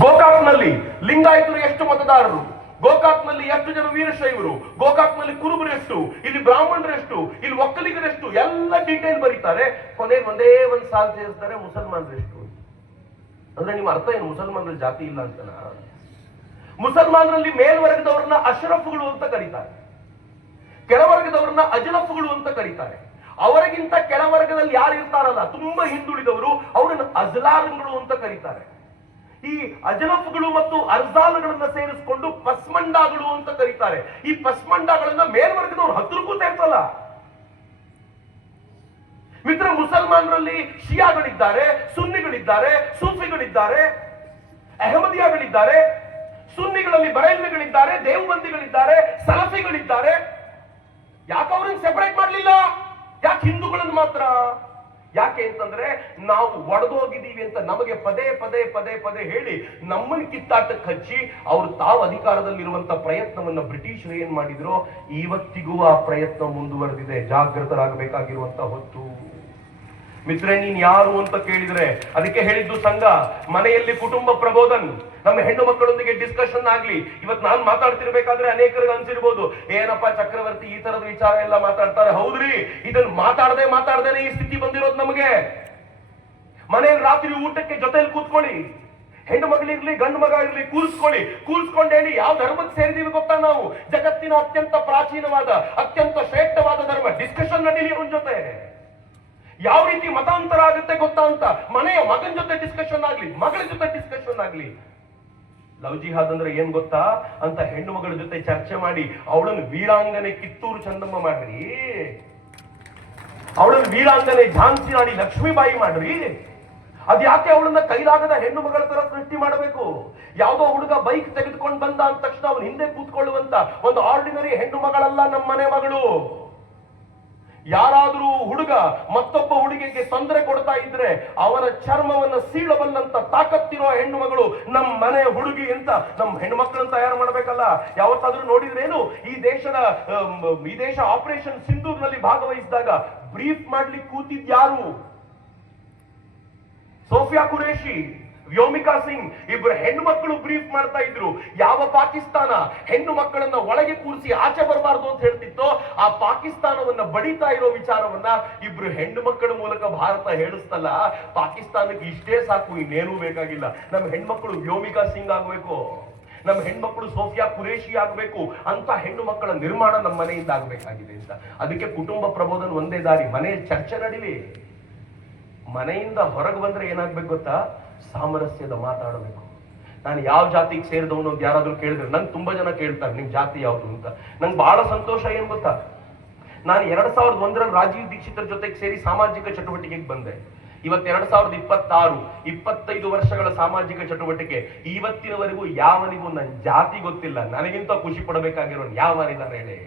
ಗೋಕಾಕ್ನಲ್ಲಿ ಲಿಂಗಾಯತರು ಎಷ್ಟು ಮತದಾರರು, ಗೋಕಾಕ್ನಲ್ಲಿ ಎಷ್ಟು ಜನ ವೀರಶೈವರು, ಗೋಕಾಕ್ನಲ್ಲಿ ಕುರುಬರು ಎಷ್ಟು, ಇಲ್ಲಿ ಬ್ರಾಹ್ಮಣರು ಎಷ್ಟು, ಇಲ್ಲಿ ಒಕ್ಕಲಿಗರೆಷ್ಟು, ಎಲ್ಲ ಡೀಟೇಲ್ ಬರೀತಾರೆ. ಕೊನೆಗೆ ಒಂದೇ ಒಂದು ಸಾಲು ಸೇರಿಸ್ತಾರೆ, ಮುಸಲ್ಮಾನರು ಎಷ್ಟು. ಅಂದ್ರೆ ನಿಮ್ಮ ಅರ್ಥ ಏನು? ಮುಸಲ್ಮಾನರಲ್ಲಿ ಜಾತಿ ಇಲ್ಲ ಅಂತನಾ? ಮುಸಲ್ಮಾನರಲ್ಲಿ ಮೇಲ್ವರ್ಗದವ್ರನ್ನ ಅಶ್ರಫ್ಗಳು ಅಂತ ಕರೀತಾರೆ, ಕೆಳವರ್ಗದವ್ರನ್ನ ಅಜಲಫ್ಗಳು ಅಂತ ಕರೀತಾರೆ. ಅವರಿಗಿಂತ ಕೆಳವರ್ಗದಲ್ಲಿ ಯಾರು ಇರ್ತಾರಲ್ಲ, ತುಂಬಾ ಹಿಂದುಳಿದವರು, ಅವರನ್ನು ಅಜ್ಲಾಲ್ಗಳು ಅಂತ ಕರೀತಾರೆ. ಈ ಅಜಲಫ್ಗಳು ಮತ್ತು ಅರ್ಜಾಲ್ಗಳನ್ನ ಸೇರಿಸಿಕೊಂಡು ಪಸ್ಮಂಡಾಗಳು ಅಂತ ಕರೀತಾರೆ. ಈ ಪಸ್ಮಂಡಾಗಳನ್ನ ಮೇಲ್ವರ್ಗದವ್ರು ಹತ್ರಕ್ಕೂ ಸೇರ್ಸಲ್ಲ. ಮಿತ್ರ, ಮುಸಲ್ಮಾನರಲ್ಲಿ ಶಿಯಾಗಳಿದ್ದಾರೆ, ಸುನ್ನಿಗಳಿದ್ದಾರೆ, ಸೂಫಿಗಳಿದ್ದಾರೆ, ಅಹಮದಿಯಾಗಳಿದ್ದಾರೆ, ಸುನ್ನಿಗಳಲ್ಲಿ ಬರೇಲ್ವಿಗಳಿದ್ದಾರೆ, ದೇವಬಂದಿಗಳಿದ್ದಾರೆ, ಸಲಫಿಗಳಿದ್ದಾರೆ. ಯಾಕೆ ಅವ್ರನ್ನ ಸೆಪರೇಟ್ ಮಾಡಲಿಲ್ಲ? ಯಾಕೆ ಹಿಂದೂಗಳನ್ನು ಮಾತ್ರ? ಯಾಕೆ ಅಂತಂದ್ರೆ ನಾವು ಒಡೆದೋಗಿದ್ದೀವಿ ಅಂತ ನಮಗೆ ಪದೇ ಪದೇ ಪದೇ ಪದೇ ಹೇಳಿ ನಮ್ಮನ್ನು ಕಿತ್ತಾಟಕ್ಕೆ ಹಚ್ಚಿ ಅವರು ತಾವು ಅಧಿಕಾರದಲ್ಲಿರುವಂತ ಪ್ರಯತ್ನವನ್ನ ಬ್ರಿಟಿಷರು ಏನ್ ಮಾಡಿದ್ರು, ಇವತ್ತಿಗೂ ಆ ಪ್ರಯತ್ನ ಮುಂದುವರೆದಿದೆ. ಜಾಗೃತರಾಗಬೇಕಾಗಿರುವಂತ ಹೊತ್ತು. ಮಿತ್ರೆ, ನೀನ್ ಯಾರು ಅಂತ ಕೇಳಿದ್ರೆ ಅದಕ್ಕೆ ಹೇಳಿದ್ದು ಸಂಘ. ಮನೆಯಲ್ಲಿ ಕುಟುಂಬ ಪ್ರಬೋಧನ್, ನಮ್ಮ ಹೆಣ್ಣು ಮಕ್ಕಳೊಂದಿಗೆ ಡಿಸ್ಕಷನ್ ಆಗ್ಲಿ. ಇವತ್ತು ನಾನು ಮಾತಾಡ್ತಿರ್ಬೇಕಾದ್ರೆ ಅನೇಕರಿಗೆ ಅನ್ಸಿರ್ಬೋದು, ಏನಪ್ಪಾ ಚಕ್ರವರ್ತಿ ಈ ತರದ ವಿಚಾರ ಎಲ್ಲ ಮಾತಾಡ್ತಾರೆ. ಹೌದ್ರಿ, ಇದನ್ನ ಮಾತಾಡದೇನೆ ಈ ಸ್ಥಿತಿ ಬಂದಿರೋದು ನಮಗೆ. ಮನೆಯಲ್ಲಿ ರಾತ್ರಿ ಊಟಕ್ಕೆ ಜೊತೆಲಿ ಕೂತ್ಕೊಳ್ಳಿ, ಹೆಣ್ಣು ಮಗಳಿರ್ಲಿ ಗಂಡು ಮಗ ಇರ್ಲಿ, ಕೂರಿಸ್ಕೊಂಡು ಹೇಳಿ ಯಾವ ಧರ್ಮಕ್ಕೆ ಸೇರಿದೀವಿ ಗೊತ್ತಾ ನಾವು? ಜಗತ್ತಿನ ಅತ್ಯಂತ ಪ್ರಾಚೀನವಾದ ಅತ್ಯಂತ ಶ್ರೇಷ್ಠವಾದ ಧರ್ಮ. ಡಿಸ್ಕಷನ್ ನಡೀಲಿ ಅವನ ಜೊತೆ. ಯಾವ ರೀತಿ ಮತಾಂತರ ಆಗುತ್ತೆ ಗೊತ್ತಾ ಅಂತ ಮನೆಯ ಮಗನ ಜೊತೆ ಡಿಸ್ಕಷನ್ ಆಗ್ಲಿ, ಮಗಳ ಜೊತೆ ಡಿಸ್ಕಷನ್ ಆಗ್ಲಿ. ಲವ್ ಜಿಹಾದ್ ಅಂದ್ರೆ ಏನ್ ಗೊತ್ತಾ ಅಂತ ಹೆಣ್ಣು ಮಗಳ ಜೊತೆ ಚರ್ಚೆ ಮಾಡಿ ಅವಳನ್ನು ವೀರಾಂಗನೆ ಕಿತ್ತೂರು ಚಂದಮ್ಮ ಮಾಡ್ರಿ, ಅವಳನ್ನು ವೀರಾಂಗನೆ ಝಾನ್ಸಿ ರಾಣಿ ಲಕ್ಷ್ಮೀಬಾಯಿ ಮಾಡ್ರಿ. ಅದ್ಯಾಕೆ ಅವಳನ್ನ ಕೈಲಾಗದ ಹೆಣ್ಣು ಮಗಳ ತರ ಸೃಷ್ಟಿ ಮಾಡಬೇಕು? ಯಾವ್ದೋ ಹುಡುಗ ಬೈಕ್ ತೆಗೆದುಕೊಂಡು ಬಂದ ಅಂದ ತಕ್ಷಣ ಅವನು ಹಿಂದೆ ಕೂತ್ಕೊಳ್ಳುವಂತ ಒಂದು ಆರ್ಡಿನರಿ ಹೆಣ್ಣು ಮಗಳಲ್ಲ ನಮ್ಮ ಮನೆ ಮಗಳು. ಯಾರಾದ್ರೂ ಹುಡುಗ ಮತ್ತೊಬ್ಬ ಹುಡುಗಿಗೆ ತೊಂದರೆ ಕೊಡ್ತಾ ಇದ್ರೆ ಅವನ ಚರ್ಮವನ್ನ ಸೀಳಬಲ್ಲಂತ ತಾಕತ್ತಿರೋ ಹೆಣ್ಣು ಮಗಳು ನಮ್ಮ ಮನೆ ಹುಡುಗಿ ಅಂತ ನಮ್ಮ ಹೆಣ್ಣು ಮಕ್ಕಳನ್ನ ತಯಾರು ಮಾಡ್ಬೇಕಲ್ಲ. ಯಾವತ್ತಾದ್ರೂ ನೋಡಿದ್ರೇನು? ಈ ದೇಶ ಆಪರೇಷನ್ ಸಿಂಧೂರ್ನಲ್ಲಿ ಭಾಗವಹಿಸಿದಾಗ ಬ್ರೀಫ್ ಮಾಡ್ಲಿಕ್ಕೆ ಕೂತಿದ್ಯಾರು? ಸೋಫಿಯಾ ಕುರೇಶಿ, ವ್ಯೋಮಿಕಾ ಸಿಂಗ್, ಇಬ್ಬರು ಹೆಣ್ಣು ಮಕ್ಕಳು ಬ್ರೀಫ್ ಮಾಡ್ತಾ ಇದ್ರು. ಯಾವ ಪಾಕಿಸ್ತಾನ ಹೆಣ್ಣು ಮಕ್ಕಳನ್ನ ಒಳಗೆ ಕೂರಿಸಿ ಆಚೆ ಬರಬಾರ್ದು ಅಂತ ಹೇಳ್ತಿತ್ತೋ ಆ ಪಾಕಿಸ್ತಾನವನ್ನ ಬಡಿತಾ ಇರೋ ವಿಚಾರವನ್ನ ಇಬ್ರು ಹೆಣ್ಣು ಮಕ್ಕಳ ಮೂಲಕ ಭಾರತ ಹೇಳಿಸ್ತಲ್ಲ. ಪಾಕಿಸ್ತಾನಕ್ಕೆ ಇಷ್ಟೇ ಸಾಕು, ಇನ್ನೇನೂ ಬೇಕಾಗಿಲ್ಲ. ನಮ್ಮ ಹೆಣ್ಮಕ್ಳು ವ್ಯೋಮಿಕಾ ಸಿಂಗ್ ಆಗ್ಬೇಕು, ನಮ್ಮ ಹೆಣ್ಮಕ್ಳು ಸೋಫಿಯಾ ಕುರೇಶಿ ಆಗ್ಬೇಕು. ಅಂತ ಹೆಣ್ಣು ಮಕ್ಕಳ ನಿರ್ಮಾಣ ನಮ್ಮ ಮನೆಯಿಂದ ಆಗ್ಬೇಕಾಗಿದೆ ಅಂತ. ಅದಕ್ಕೆ ಕುಟುಂಬ ಪ್ರಬೋಧನ ಒಂದೇ ದಾರಿ. ಮನೆಯಲ್ಲಿ ಚರ್ಚೆ ನಡೀಲಿ. ಮನೆಯಿಂದ ಹೊರಗೆ ಬಂದ್ರೆ ಏನಾಗ್ಬೇಕು ಗೊತ್ತಾ? ಸಾಮರಸ್ಯದ ಮಾತಾಡಬೇಕು. ನಾನು ಯಾವ ಜಾತಿಗೆ ಸೇರಿದವನು ಅಂತ ಯಾರಾದ್ರೂ ಕೇಳಿದ್ರೆ, ನಂಗೆ ತುಂಬಾ ಜನ ಕೇಳ್ತಾರೆ ನಿಮ್ ಜಾತಿ ಯಾವುದು ಅಂತ. ನಂಗೆ ಬಹಳ ಸಂತೋಷ ಏನ್ ಗೊತ್ತಾ, ನಾನು 2001ರಲ್ಲಿ ರಾಜೀವ್ ದೀಕ್ಷಿತರ ಜೊತೆಗೆ ಸೇರಿ ಸಾಮಾಜಿಕ ಚಟುವಟಿಕೆಗೆ ಬಂದೆ. ಇವತ್ತು 2026, 25 ವರ್ಷಗಳ ಸಾಮಾಜಿಕ ಚಟುವಟಿಕೆ. ಇವತ್ತಿನವರೆಗೂ ಯಾವನಿಗೂ ನನ್ನ ಜಾತಿ ಗೊತ್ತಿಲ್ಲ. ನನಗಿಂತ ಖುಷಿ ಪಡಬೇಕಾಗಿರೋ ಯಾವನಿದ್ದಾರೆ ಹೇಳಿ?